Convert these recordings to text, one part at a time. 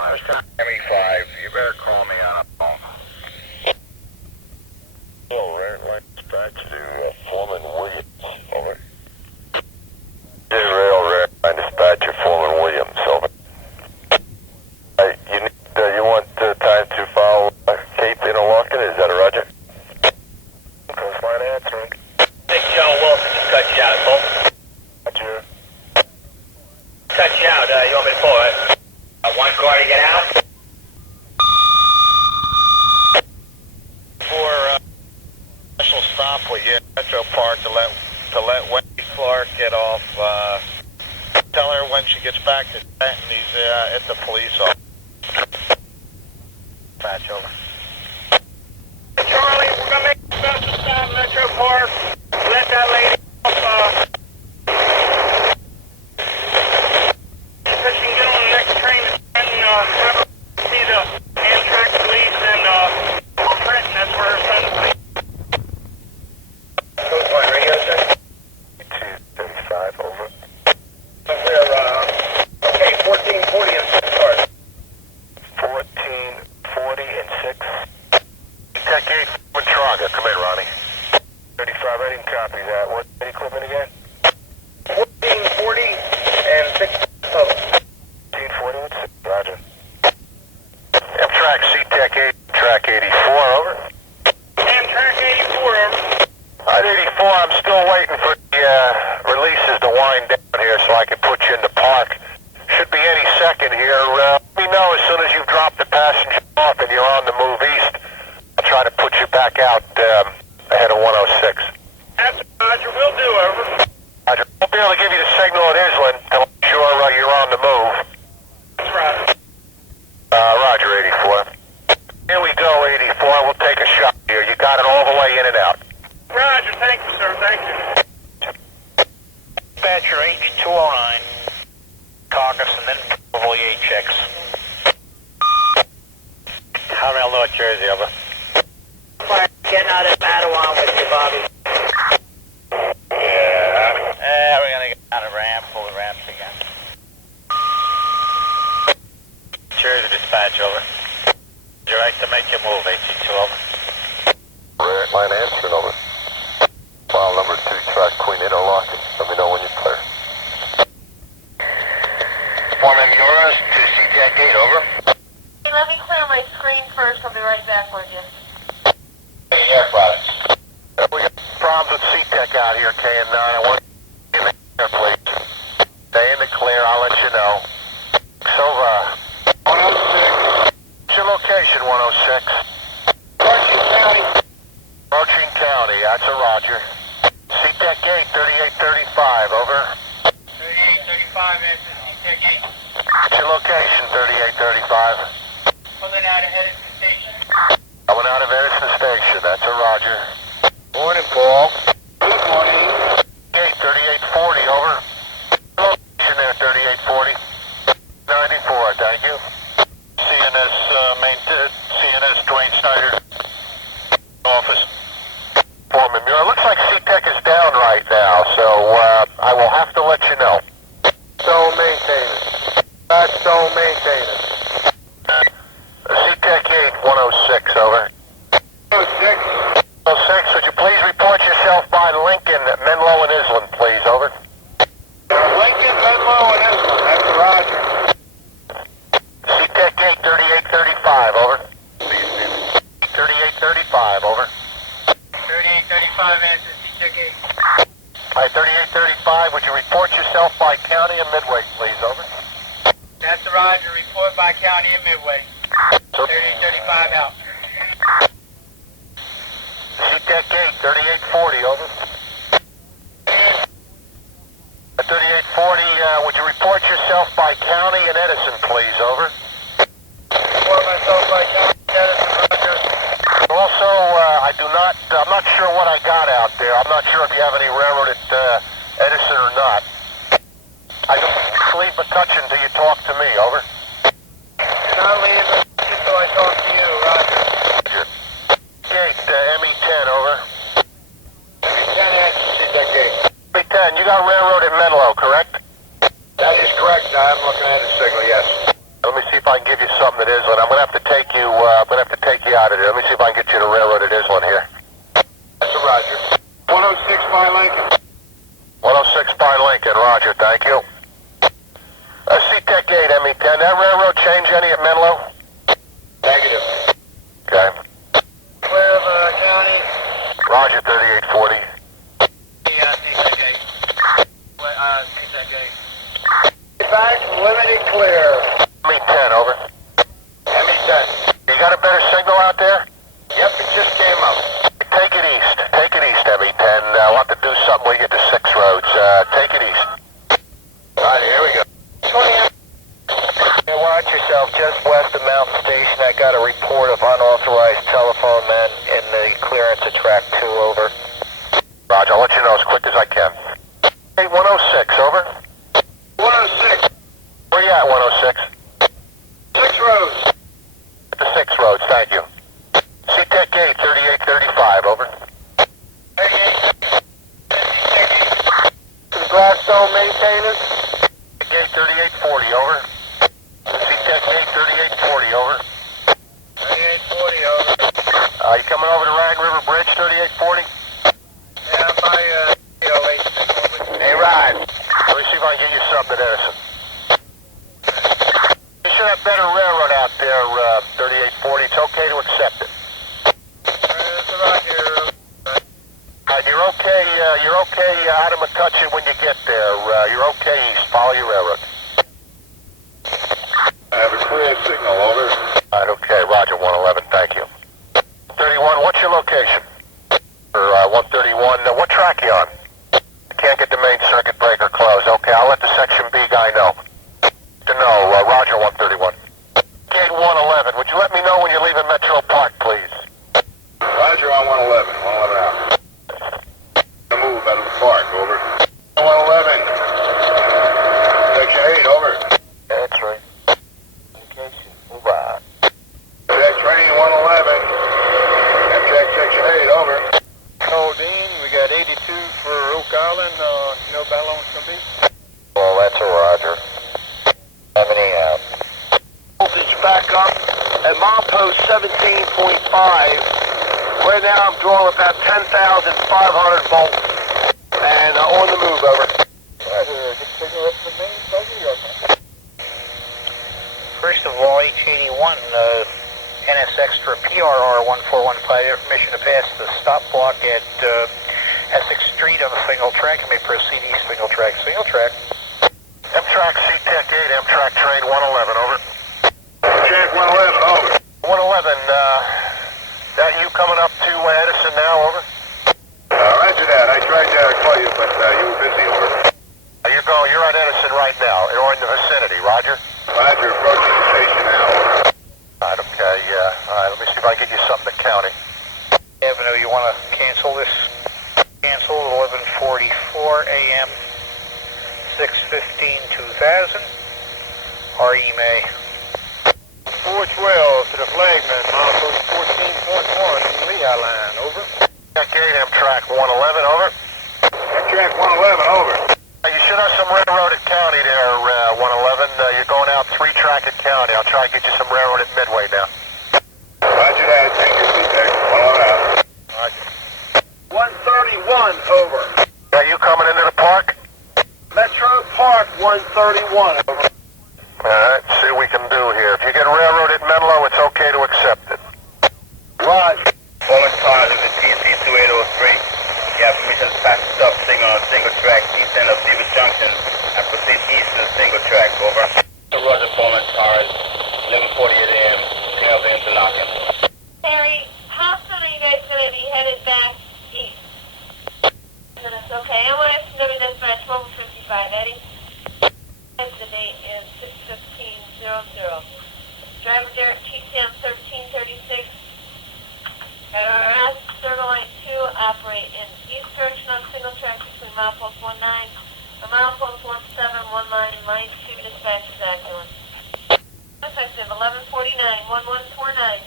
Morristown Erie 5, you better call me on a phone. Hello, Red Line Dispatch to Foreman Williams, over. Rail Red Line Dispatch to Foreman Williams, over. You want time to follow Cape Interlocking, is that a roger? Coastline answering. Big John Wilson just cut you out, Cole. Roger. Cut you out, you want me to pull it? One car to get out? For special stop with you, Metro Park to let Wendy Clark get off. Tell her when she gets back to Denton, he's at the police office. Patch over. Charlie, we're going to make a special stop, Metro Park. Let that lady off, so she can get on the next train and have her see the Amtrak police and Trenton. That's where her son's be. Coastline radio, sir? 235, over. Okay, 1440 and 6 cars. 1440 and 6. Tech 8, Matraga. Come in, Ronnie. 35, I didn't copy that. What equipment again? 1440 and 6 total. 1440 and 6, roger. Amtrak CETC 8, track 84, over. Amtrak 84, over. At 84, I'm still waiting for the releases to wind down here so I can put you in the park. Should be any second here. Let me know as soon as you've dropped the passenger off and you're on the move east. I'll try to put you back out ahead of 106. That's Roger, will do, over. Roger. We'll be able to give you the signal at Island to make sure you're on the move. That's right. Roger, 84. Here we go, 84. We'll take a shot here. You got it all the way in and out. Roger, thank you, sir, thank you. Dispatcher H209, Caucus, and then probably 8 checks. Conrail North Jersey, over. Getting out of Padawan with you, Bobby. Yeah, we're gonna get out of ramp, pull the ramps again. Jersey dispatch, over. You're right to make your move, HC2, over. Red line answering, over. File number 2, track Queen Interlocking. Let me know when you're clear. Foreman Muras to CETC 8, over. Let me clear my screen first. I'll be right back with you. Air products. We got problems with CETC out here, KN9. I want you in the clear, please. Stay in the clear, I'll let you know. Silva. 106. What's your location, 106? Washington County. Roaching County, that's a roger. CETC 8, 3835, over. 3835, answer CETC 8. What's your location, 3835? Pulling out of Edison Station. Coming out of Edison Station, that's a roger. Morning, Paul. Good morning. 3840, over. Location there, 3840. 94, thank you. CNS Dwayne Snyder. Office. Foreman Muir. Looks like CETC is down right now, so I will have to let you know. Don't maintain it. Don't maintain it. CETC 8, 106, over. 06. 106, would you please report yourself by Lincoln, Menlo, and Island, please, over. Lincoln, Menlo, and Island. That's a Roger. CETC 8, 3835, over. 3835, over. 3835, answer CETC 8. Hi, 3835, would you report yourself by county and midway, please, over. That's a Roger. Report by county and Midway. 3835 out. CETC 8, 3840, over. At 3840, would you report yourself by county and Edison, please, over. Report myself by county and Edison, Roger. Also, I'm not sure what I got out there. I'm not sure if you have any railroad at Edison or not. I don't sleep a touch until you talk to me, over. And I'll leave it until I talk to you, Roger. Roger. Gate, ME10, over. ME10, answer CETC 8. ME10, you got railroad at Menlo, correct? That is correct. I'm looking at a signal, yes. Let me see Island. I'm gonna have to take you. I'm gonna have to take you out of there. Let me see if I can get you to railroad at Island here. That's a Roger. 106 by Lincoln. 106 by Lincoln. Roger. Thank you. CETC 8 ME10. That railroad change any at Menlo? Negative. Okay. Clear of county. Roger. 3840. CETC 8. Back, limited clear. ME10. Over. ME10. You got a better signal out there? Yep, it just came up. Take it east. Take it east, ME10. We'll have to do something when you get to 6 roads. Take it east. All right, here we go. 20. Hey, watch yourself. Just west of Mountain Station, I got a report of unauthorized telephone men in the clearance of track 2, over. Roger, I'll let you know as quick as I can. Hey, 106, over. 106. Where you at, 106? 6 roads. At the 6 roads, thank you. CETC 8, 3835, over. 38. To the Gladstone maintainers. Gate 3840, over. CETC 8, 3840, over. 3840, over. You coming over to Rag River Bridge, 3840? Yeah, by COH. Hey, Ryan. Let me see if I can get you something at Edison. You should have better railroad out there, 3840. It's okay to accept it. That's right here. You're okay out of McCutcheon when you get there. You're okay east. Follow your railroad. I have a clear signal, over. All right, okay. Roger, 111. Thank you. 31, what's your location? For 131, what track you on? Can't get the main circuit breaker closed. Okay, I'll let the Section B guy know. To know, Roger, 131. Gate 111, would you let me know when you're leaving Metro Park, please? Roger on 111. 111 out. The move out of the park, over. 111. Section 8, over. That's right. Communication, move out. Check train 111. Check section 8, over. Codeine, we got 82 for Oak Island. You know about how long it's going to be? Well, that's a Roger. 70 out. Voltage back up at milepost 17.5. Right now I'm drawing about 10,500 volts. And on the move, over. First of all, H81, NS Extra PRR 1415, information to pass the stop block at Essex Street on the single track. You may proceed east single track. Amtrak CETC 8, Amtrak train 111, over. Check 111, over. 111, that you coming up to Edison now, over? Roger that. I tried to call you, but you were busy, over. You're at Edison right now, or in the vicinity, Roger? Roger, approaching the station now, over. All right, okay, all right, let me see if I can get you something to county. Avenue, you want to cancel this? Cancel 11:44 a.m. 6/15/2000. RE May. 412 to the flagman, milepost 14.1, Lehigh line, over. Check 8, Amtrak 111, over. Track 111, over. You should have some railroad at County there, 111. You're going out 3-track at County. I'll try to get you some railroad at Midway now. Roger that. Thank you, CETC. 111 out. Roger. 131, over. Are you coming into the park? Metro Park, 131, over. All right, see what we can do here. If you get railroad at Menlo, it's okay to accept it. Roger. Performance cars is a TC2803. You have permission to pass stop signal on single track east end of Davis Junction and proceed east to the single track, over. The Roger performance cars, 11:48 a.m. Canal Interlocking. Harry, how soon are you guys going to be headed back east? Minutes, okay. NYS&W dispatch 1255, Eddie. The date is 6/15/00. Driver Derek TCM 1336. Got RS Circle Line 2 operate in east direction on single track between milepost 19 and milepost 17, one line, line 2 dispatch is accurate. Effective 11:49, 1149.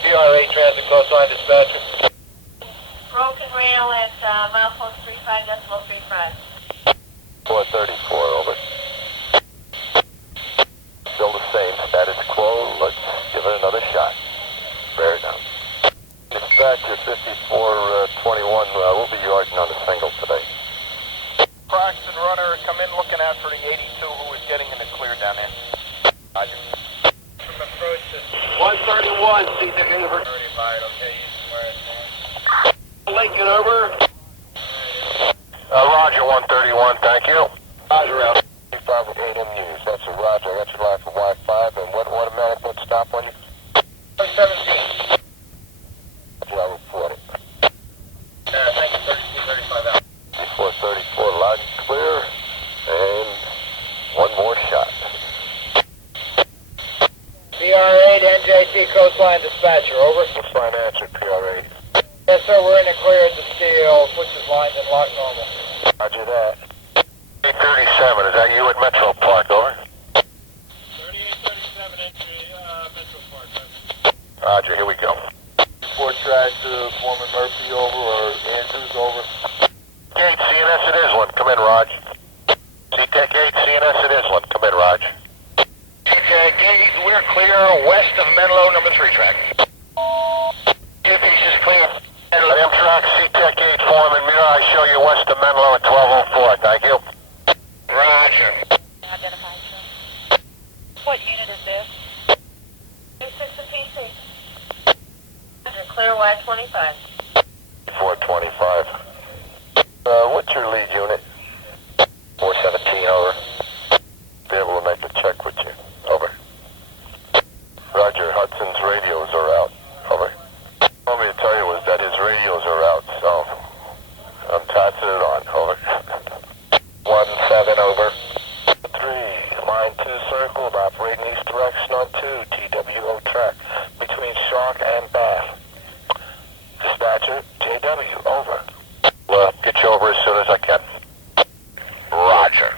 CRA Transit Close Line Dispatcher. Broken rail at milepost 35.35. 434, over. Still the same. Status closed. 131, CETC over. 35, okay, Morristown. Lincoln over. Roger, 131, thank you. Roger, out. 508 News, that's a Roger. I got your line for Y5, and what automatic would stop on you? 17. I'll report it. Thank you, 3235 out. 434, loud and clear, and one more shot. PR8, NJT Coastline Dispatcher, over. Fine answer, PR8. Yes, sir, we're in the clear at the steel, switches lined and locked normal. Roger that. 837, is that you at Metro Park, over? 3837 entry, Metro Park. Roger, here we go. Report track to Foreman Murphy over, or Andrews over. Gate, CNS it is one, come in, Raj. CTEC 8, CNS it is one, come in, Raj. Gate, we're clear west of Menlo, number 3 track. 2 pieces clear. Amtrak CETC 8, Foreman Muir, I show you west of Menlo at 1204, thank you. Roger. Identified, sir. What unit is this? 36 to PC. Under clear Y25. 425. What's your lead unit? 417, over. Be able to make a check with you. Over. Roger, Hudson's radios are out. Over. All me to tell you was that his radios are out, so I'm tossing it on. Over. 17, over. 3, line 2 circled, operating east direction on 2, TWO track, between Shark and Bath. Dispatcher, JW, over. Well, get you over as soon as I can. Roger.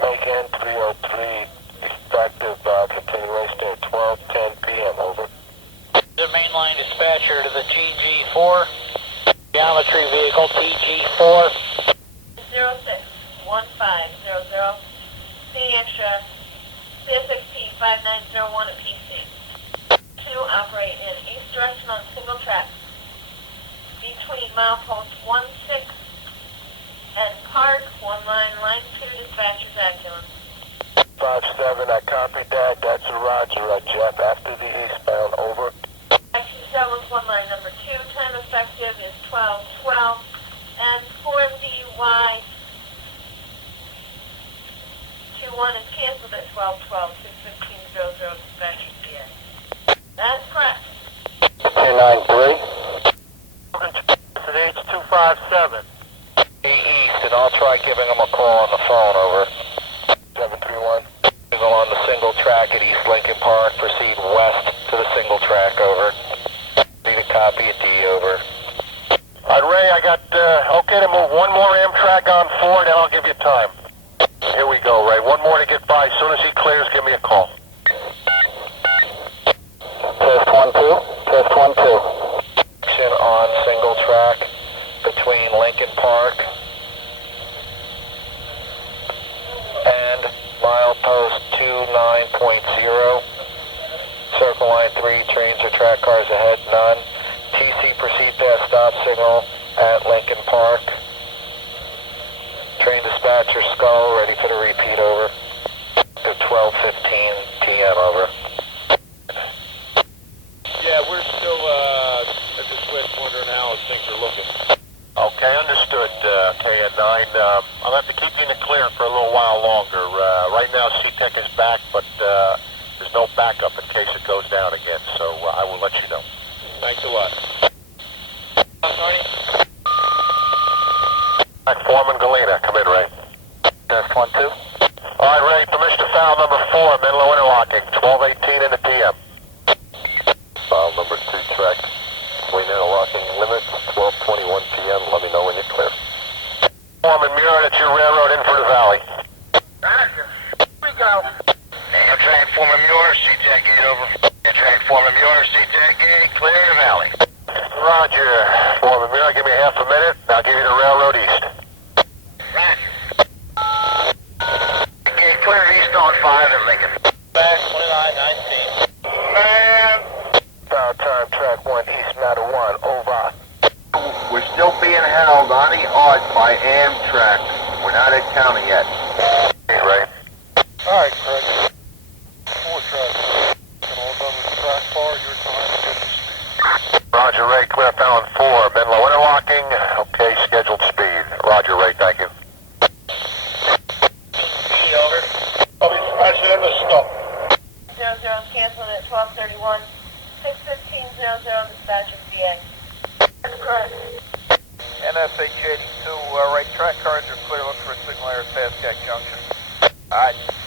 Macon 303, effective continuation at 12:10 p.m. Over. The mainline dispatcher to the GG4, geometry vehicle TG4. 061500, C extra, CSXP 5901 at PC. 2 operate in east direction on single track between milepost 16 and Park, 1 line 2 dispatchers acting. 57, I copied that. That's a Roger, Jeff, after the eastbound, over. Action 1 line number 2, time effective is 12:12, and for the Y21 is canceled at 12:12, 61500 dispatcher CA. That's correct. 293. It's 257. East, and I'll try giving him a call on the phone, over. 731. Signal on the single track at East Lincoln Park, proceed west to the single track, over. Need a copy at D, over. All right, Ray, I got okay to move one more Amtrak on 4, then I'll give you time. Here we go, Ray. One more to get by. As soon as he clears, give me a call. Test 1, 2. Test 1, 2. Action on single track between Lincoln Park and milepost 29.0. Circle line 3, trains or track cars ahead, none. TC proceed past stop signal at Lincoln Park. Train dispatcher Skull, ready for the repeat, over. At 12:15 p.m., over. Yeah, we're still at the switch wondering how things are looking. Okay, understood, KN9. I'll have to keep you in the clear for a little while longer. Right now, CTEC is back, but there's no backup in case it goes down again, so I will let you know. Thanks a lot. Foreman Galena, come in, Ray. Test 1, 2. All right, Ray, permission to foul number 4, Menlo interlocking, 12:18 in the PM. File number 2 track between interlocking limits, 12:21 p.m. Let me know when you're clear. Foreman Muir, that's your railroad in for the valley. Roger. Here we go. Amtrak Foreman Muir, CTEC 8, over. Amtrak Foreman Muir, CTEC 8, clear the valley. Roger. Foreman Muir, give me half a minute, and I'll give you the railroad east. Roger. Gate clear east on 5 in Lincoln. Back 2919. Man. Foul time, track 1, east matter 1, over. We're still being held on the arc by Amtrak. We're not at county yet. Hey, Ray. All right, Craig. 4 tracks. All done with the track bar, your Roger, Ray, clear Fallon 4. Menlo interlocking. Okay, scheduled speed. Roger, Ray, thank you. Speed over. I'll be dispatching in the stop. 00, canceling at 12:31. 6:15:00, dispatcher VA. That's correct. NSH 82, right track cars are clear. Look for a signal air fast gag junction. Alright.